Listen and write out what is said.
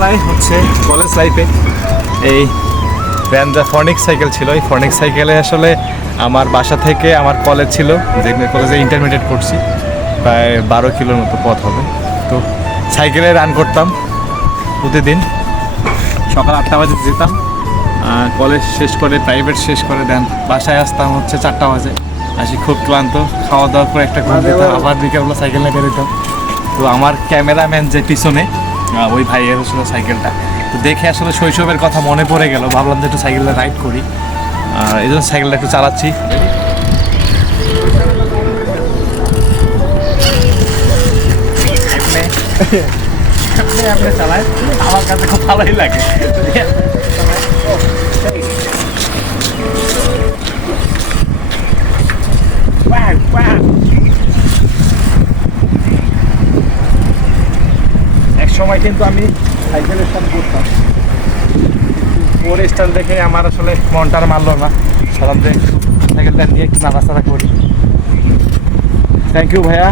ছোটোবেলায় হচ্ছে কলেজ লাইফে এই ব্যান্ডা ফনিক্স সাইকেল ছিল। এই ফনিক্স সাইকেলে আসলে আমার বাসা থেকে আমার কলেজ ছিল, যে কলেজে ইন্টারমিডিয়েট করছি, প্রায় 12 কিলোর মতো পথ হবে। তো সাইকেলে রান করতাম প্রতিদিন, সকাল 8টা বাজে যেতাম, কলেজ শেষ করে প্রাইভেট শেষ করে দেন বাসায় আসতাম হচ্ছে 4টা বাজে। আসি খুব ক্লান্ত, খাওয়া দাওয়ার পরে একটা ঘুম দিতাম, আবার বিকেলবেলা সাইকেল নিয়ে বেরোতাম। তো আমার ক্যামেরাম্যান যে পিছনে ওই ভাইয়ের ছিল সাইকেলটা, তো দেখে আসলে শৈশবের কথা মনে পড়ে গেল, ভাবলাম যে একটু সাইকেলটা রাইড করি, এই জন্য সাইকেলটা একটু চালাচ্ছি। চালায় আমার কাছে খুব ভালোই লাগে। এক সময় কিন্তু আমি সাইকেলের স্টান্ট করতাম, ওর স্টান্ট দেখে আমার আসলে মনটা আর মারলো না, সাধারণত সাইকেলটা নিয়ে একটু নাড়াচাড়া করি। থ্যাংক ইউ ভাইয়া।